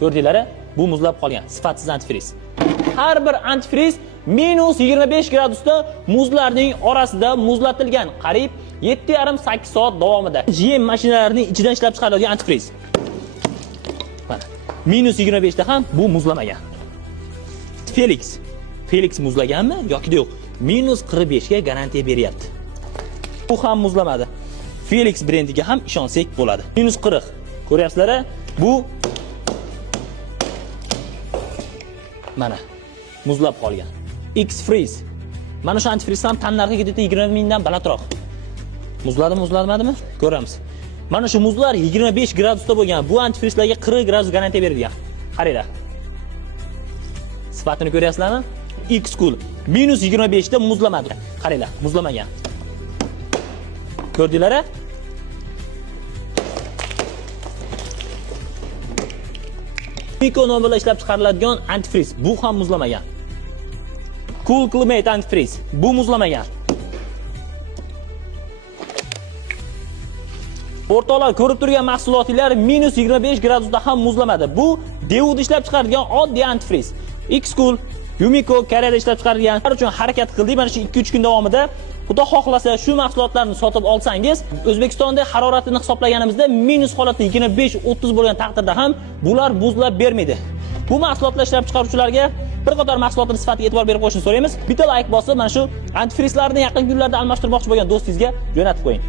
Ko'rdinglar, bu muzlab qolgan sifatsiz antifriz. Har bir antifriz minus 25 gradusda muzlarning orasida muzlatilgan, qariyb 7,5-8 soat davomida. GM mashinalarining ichidan ishlab chiqariladigan antifriz. Mana, minus 25 da ham bu muzlamagan. Felix muzlaganmi yoki yo'q? Minus 45 ga garantiya beryapti. Bu ham muzlamadi. Felix brendiga ham ishonsak bo'ladi. Minus 40. Ko'ryapsizlar? Bu mana muzlab qolgan. X-Freeze. Mana shu antifriz ham tan narxiga 20 mingdan balandroq. Muzladimi? Ko'ramiz. Mana shu muzlar 25 gradusda bo'lgan. Bu antifrizlarga 40 gradus garantiya berilgan. Qaranglar. Sifatini ko'ryapsizlarmi? X-Cool minus 25 da muzlamadi. Qaranglar, muzlamagan. Ko'rdinglar? Miko nomi bilan ishlab chiqariladigan antifriz. Bu ham muzlamagan. Cool Climate antifriz. Bu muzlamagan. O'rtoqlar, ko'rib turgan mahsulotlar minus 25 gradusda ham muzlamadi. Bu Dewood ishlab chiqarilgan oddiy antifriz. X-Cool, Yumiko Koreyada ishlab chiqarilgan. Ular uchun harakat qildik. Mana shu 2-3 kun davomida Xudo xohlasa shu mahsulotlarni sotib olsangiz, O'zbekistonda haroratini hisoblaganimizda minus holatda 25-30 bo'lgan taqdirda ham bular buzlab bermaydi. Bu mahsulotlar ishlab chiqaruvchilarga bir qator mahsulotlar sifatiga e'tibor berib qo'yishni so'raymiz. Bitta like bosib, mana shu antifrizlarni yaqin kunlarda almashtirmoqchi bo'lgan do'stingizga jo'natib qo'ying.